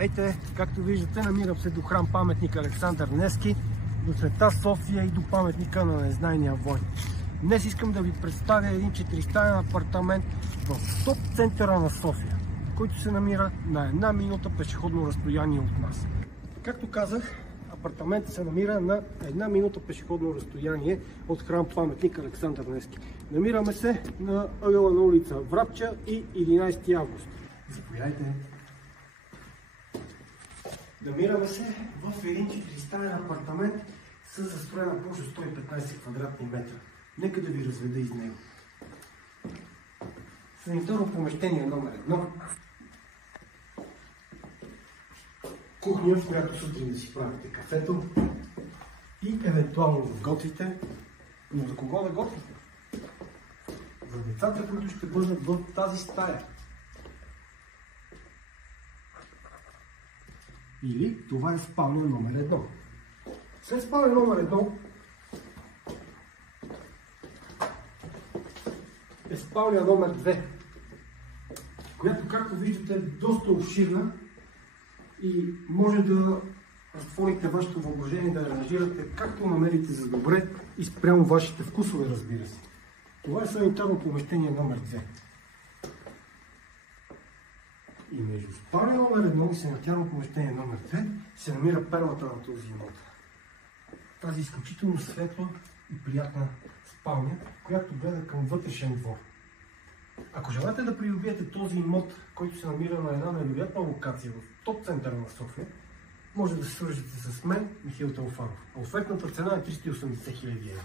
Здравейте! Както виждате, намирам се до храм паметник Александър Невски, до Света София и до паметника на незнайния войн. Днес искам да ви представя един 4-стаен апартамент в топ центъра на София, който се намира на една минута пешеходно разстояние от нас. Както казах, апартаментът се намира на една минута пешеходно разстояние от храм паметник Александър Невски. Намираме се на ъгъла на улица Врабча и 11 август. Заповядайте! Намираме се в един 4-стаен апартамент с застроена площ от 115 квадратни метра. Нека да ви разведа из него. Санитарно помещение номер 1. Кухня, в която сутрин да си правите кафето и евентуално да готвите. Но за кого да готвите? За децата, които ще бъдат в тази стая. Или това е спалня номер 1. След спалня номер 1 е спалня номер 2, която, както виждате, е доста обширна и може да разтворите вашето въображение, да аранжирате както намерите за добре и спрямо вашите вкусове, разбира се. Това е санитарно помещение номер 2. И между спалня номер 1 и санитарно помещение номер 2 се намира перлата на този имот. Тази изключително светла и приятна спалня, която гледа към вътрешен двор. Ако желаете да придобиете този имот, който се намира на една невероятна локация в топ центъра на София, може да се свържете с мен, Михаил Теофанов. Офертната цена е 380 000 евро.